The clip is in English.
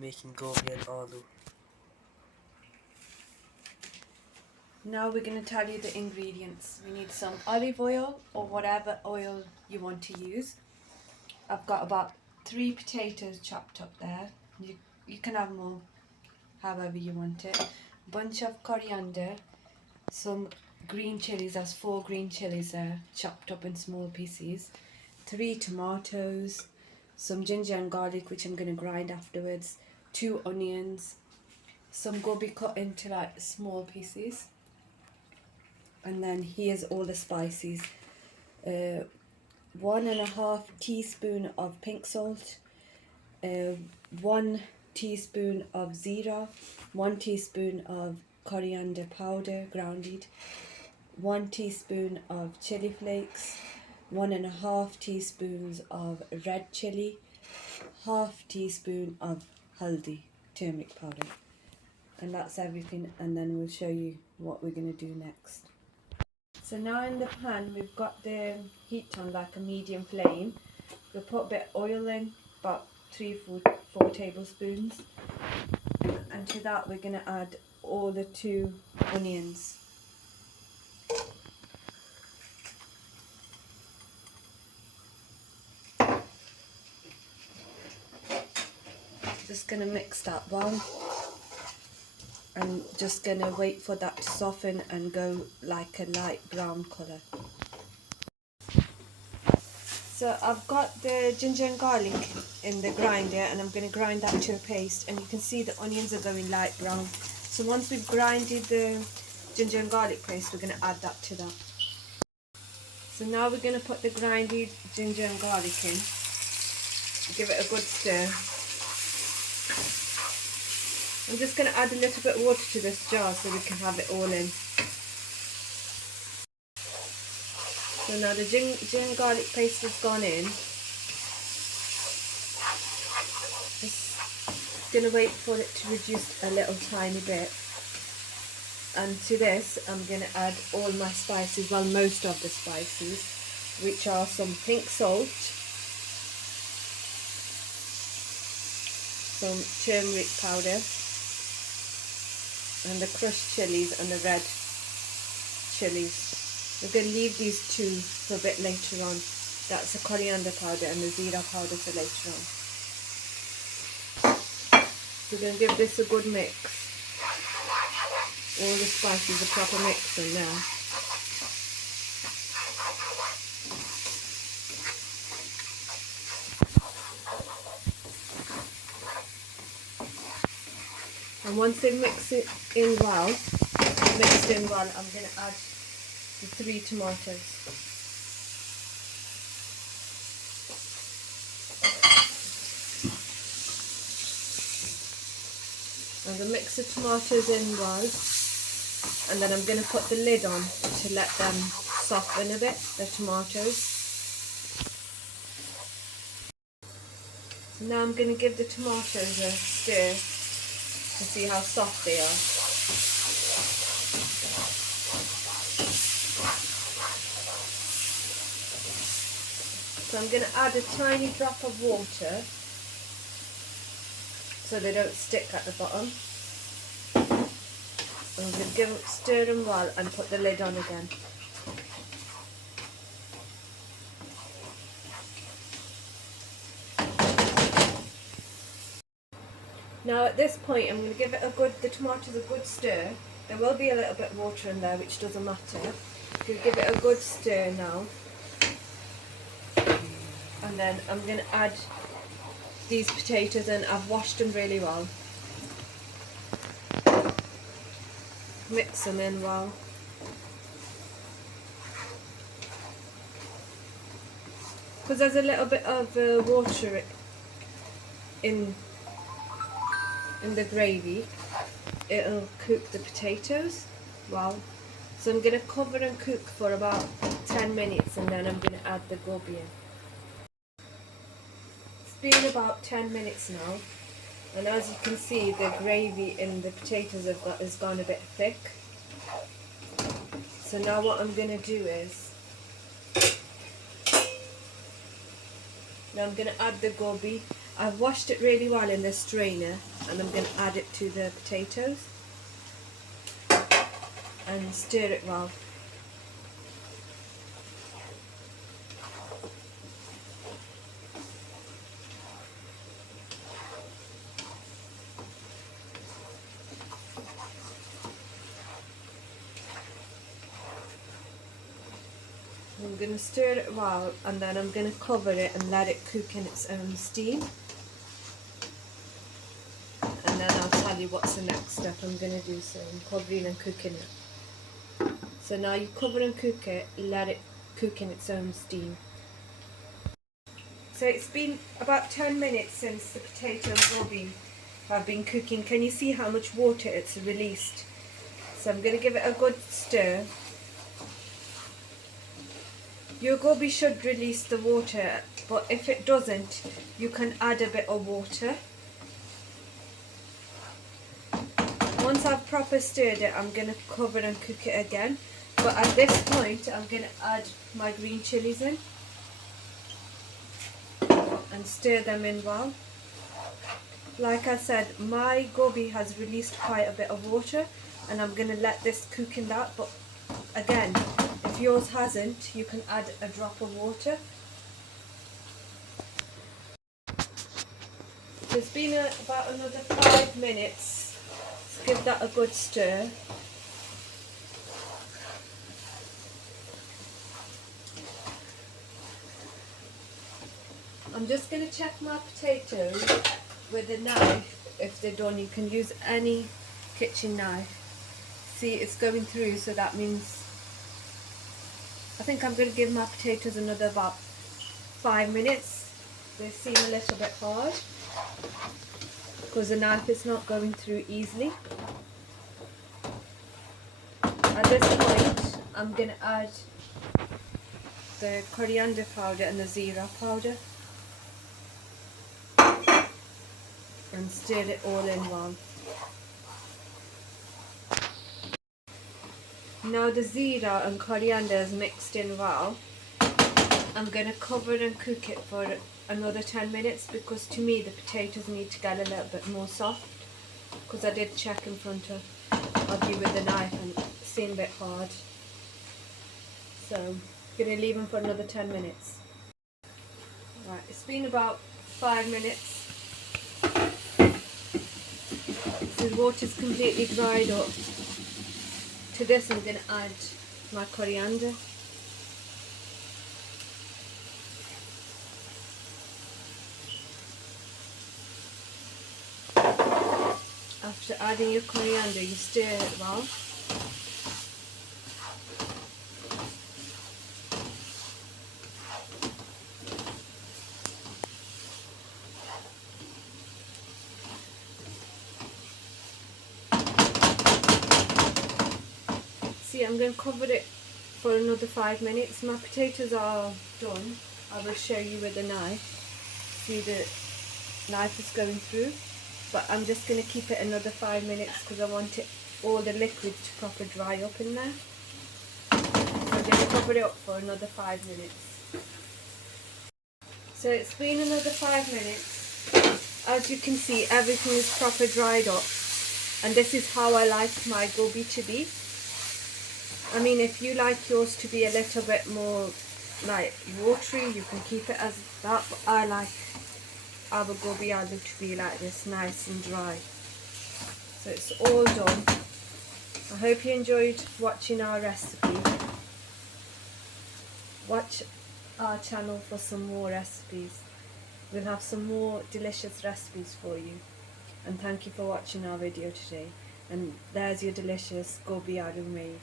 making gobi and aloo. Now we're going to tell you the ingredients. We need some olive oil or whatever oil you want to use. I've got about 3 potatoes chopped up there. You can have more however you want it. Bunch of coriander, some green chilies, that's 4 green chilies there chopped up in small pieces, 3 tomatoes, some ginger and garlic which I'm going to grind afterwards, 2 onions, some gobi cut into like small pieces, and then here's all the spices. 1.5 teaspoon of pink salt, 1 teaspoon of zira, 1 teaspoon of coriander powder grounded, 1 teaspoon of chili flakes, 1.5 teaspoons of red chili, half teaspoon of haldi, turmeric powder. And that's everything, and then we'll show you what we're going to do next. So now in the pan we've got the heat on like a medium flame. We'll put a bit of oil in, about 3-4 tablespoons, and to that we're going to add all the 2 onions. Just going to mix that well, and just going to wait for that to soften and go like a light brown colour. So I've got the ginger and garlic in the grinder, and I'm going to grind that to a paste, and you can see the onions are going light brown. So once we've grinded the ginger and garlic paste, we're going to add that to that. So now we're going to put the grinded ginger and garlic in, give it a good stir. I'm just going to add a little bit of water to this jar so we can have it all in. So now the ginger and garlic paste has gone in. Just going to wait for it to reduce a little tiny bit. And to this I'm going to add all my spices, well most of the spices, which are some pink salt, some turmeric powder, and the crushed chilies and the red chilies. We're going to leave these 2 for a bit later on. That's the coriander powder and the zira powder for later on. So we're going to give this a good mix. All the spices, a proper mix in there. And once they mixed in well, I'm going to add the 3 tomatoes. I'm going to mix the tomatoes in well, and then I'm going to put the lid on to let them soften a bit, the tomatoes. So now I'm going to give the tomatoes a stir to see how soft they are. So I'm going to add a tiny drop of water so they don't stick at the bottom. I'm going to stir them well and put the lid on again. Now at this point I'm going to give it the tomatoes a good stir. There will be a little bit of water in there, which doesn't matter. I'm going to give it a good stir now. And then I'm going to add these potatoes in. I've washed them really well. Mix them in well. Because there's a little bit of water in the gravy, it'll cook the potatoes well. So I'm going to cover and cook for about 10 minutes, and then I'm going to add the gobi in. It's been about 10 minutes now, and as you can see the gravy in the potatoes has gone a bit thick. So now what I'm going to do is, now I'm going to add the gobi, I've washed it really well in the strainer, and I'm going to add it to the potatoes and stir it well. I'm going to stir it well, and then I'm going to cover it and let it cook in its own steam. And then I'll tell you what's the next step I'm going to do. So I'm covering and cooking it. So now you cover and cook it, let it cook in its own steam. So it's been about 10 minutes since the potato and gobi have been cooking. Can you see how much water it's released? So I'm going to give it a good stir. Your gobi should release the water, but if it doesn't, you can add a bit of water. Once I've proper stirred it, I'm going to cover and cook it again. But at this point, I'm going to add my green chilies in and stir them in well. Like I said, my gobi has released quite a bit of water, and I'm going to let this cook in that. But again, if yours hasn't, you can add a drop of water. So it's been about another 5 minutes. Let's give that a good stir. I'm just going to check my potatoes with a knife. If they're done, you can use any kitchen knife. See, it's going through, so that means I think I'm going to give my potatoes another about 5 minutes. They seem a little bit hard because the knife is not going through easily. At this point, I'm going to add the coriander powder and the zira powder and stir it all in well. Now the zira and coriander is mixed in well. I'm going to cover and cook it for another 10 minutes because to me the potatoes need to get a little bit more soft, because I did check in front of you with the knife and it seemed a bit hard. So I'm going to leave them for another 10 minutes. Right, it's been about 5 minutes. The water's completely dried up. To this I'm going to add my coriander. After adding your coriander, you stir it well. See, I'm going to cover it for another 5 minutes. My potatoes are done. I will show you with a knife. See, the knife is going through. But I'm just going to keep it another 5 minutes because I want all the liquid to proper dry up in there. So I'm going to cover it up for another 5 minutes. So it's been another 5 minutes. As you can see, everything is proper dried up. And this is how I like my gobi to be. I mean, if you like yours to be a little bit more like watery, you can keep it as that. But I like our gobi aloo to be like this, nice and dry. So it's all done. I hope you enjoyed watching our recipe. Watch our channel for some more recipes. We'll have some more delicious recipes for you. And thank you for watching our video today. And there's your delicious gobi aloo made.